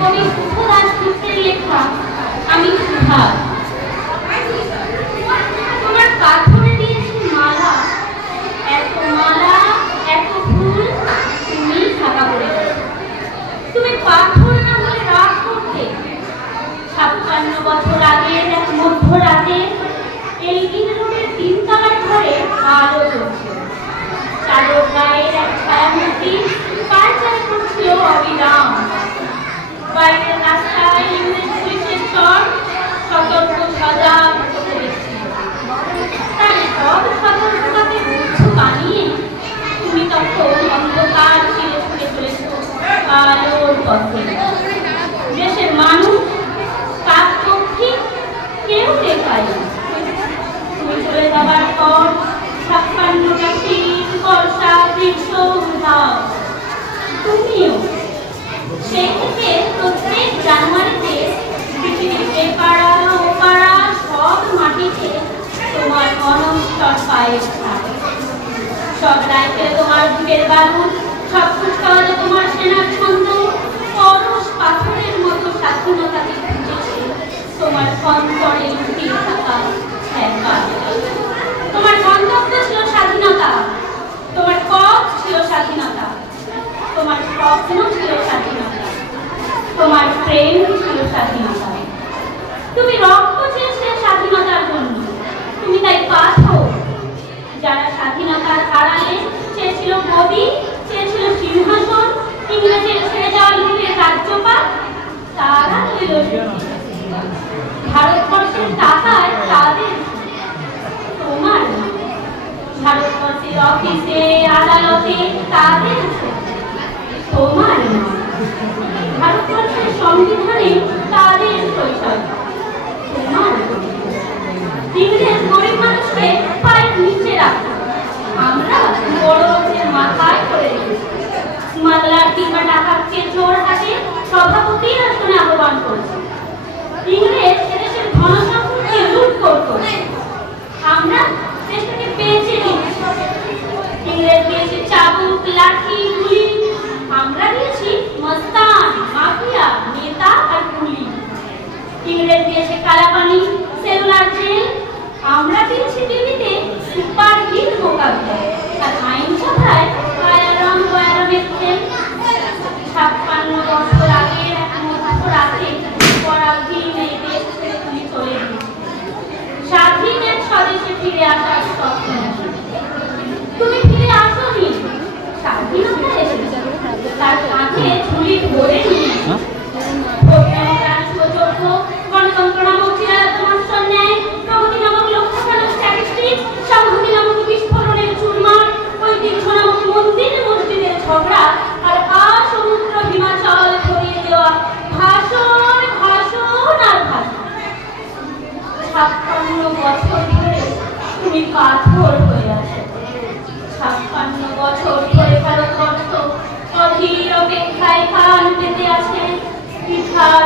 কবি সুধাদাস গুপ্তের লেখা আমি সুধা। তোমার পাথরে দিয়েছি মালা, এত মালা এত ফুল তুমি ঢাকা পড়ে গেছো। তুমি পাথর না বলে রাগ করতে। 56 বছর আগের এক মধ্যরাতে এলগিন রোডের 3 তলার ঘরে আলো জ্বলছিল। চাদর গায়ের এক ছায়ামূর্তি পায়চারি করছিল অবিরাম। বাইরের রাস্তায় ইংরেজ পুলিশের চর সতর্ক সজাগ হতে দেখছিল। তার সব সতর্কতাকে গুচ্ছ বানিয়ে তুমি তখন অন্ধকার ছিঁড়ে ছুটে চলেছ আলোর পথে। দেশের মানুষ কাকপক্ষী কেউ দেখায়নি। তুমি চলে যাবার পর 56টা শীত বর্ষা গ্রীষ্ম উধাও। তুমিও সেই থেকে প্রত্যেক জানুয়ারিতে পৃথিবীর এপাড়া ওপাড়া সব মাটিতে তোমার অনন্তর পায়ের ছাপ। সব রাইফেলে তোমার বুকের বারুদ, সব ফুটপাতে তোমার সেনার ছন্দ পরশ পাথরের মতো স্বাধীনতাকে খুঁজেছে তোমার অন্তরে লুকিয়ে থাকা ছ্যাঁকা। তোমার গন্তব্য ছিল স্বাধীনতা, তোমার পথ ছিল স্বাধীনতা, তোমার স্বপ্ন ছিল স্বাধীনতা, তোমার প্রেম ছিল স্বাধীনতা। তুমি রক্ত চেয়েছিলে স্বাধীনতার জন্য, তুমি তাই পাথর। যারা স্বাধীনতার আড়ালে চেয়েছিল গদি, চেয়েছিল সিংহাসন, ইংরেজের ছেড়ে যাওয়া লুটের রাজ্যপাল, তারা রইল ভারতবর্ষের টাকায় তাদের, তোমার ভারতবর্ষের অফিসে আদালতে তাদের, তোমার ভারতবর্ষের সংবিধানে তাদের শৈশব, তোমার। ইংরেজ গরিব মানুষকে পায়ের নিচে রাখা, আমরা বড় লোকের মাথায় করে রেখেছি। স্মাগলার কিংবা ডাকাতকে জোর হাতে সভাপতির আসনে আহ্বান করেছে। ইংরেজ এদেশের ধন সম্পত্তি লুট করত, আমরা দেশটাকে বেঁচে নিয়েছি। ইংরেজ দিয়েছে চাবুক লাঠি গুলি, আমরা দিয়েছি মস্তান মাফিয়া নেতা আর গুলি। ইংরেজ দিয়েছে কালাপানি সেলুলার জেল, আমরা দিয়েছি দিল্লিতে সুপার হিট মোকাবিলা আর আইনসভায় বয়ারামের খেল। 56 বছর আগের এক মধ্যরাতে পরাধীন এই দেশ ছেড়ে তুমি চলে গিয়েছিলে স্বাধীন এক স্বদেশে ফিরে আসার স্বপ্ন। তুমি ফিরে আসোনি, স্বাধীনতা এসেছে তার কাঁধে ঝুলি ধরে নিয়ে। গণতন্ত্র নামক চিরায়ত মৎসর ন্যায়, প্রগতি নামক লক্ষ্যখানো স্ট্যাটিস্টিক্স, সংহতি নামক বিস্ফোরণের চুরমার, ঐতিহ্য নামক মন্দির মসজিদের ঝগড়া আর সমুদ্র হিমাচল ছড়িয়ে দেওয়া ভাষণ ভাষণ আর ভাষণ। 56 বছর ধরে তুমি পাথর হয়ে আছো। 56 বছর ধরে ভারতবর্ষ অধীর অপেক্ষায় কান পেতে আছে পিঠার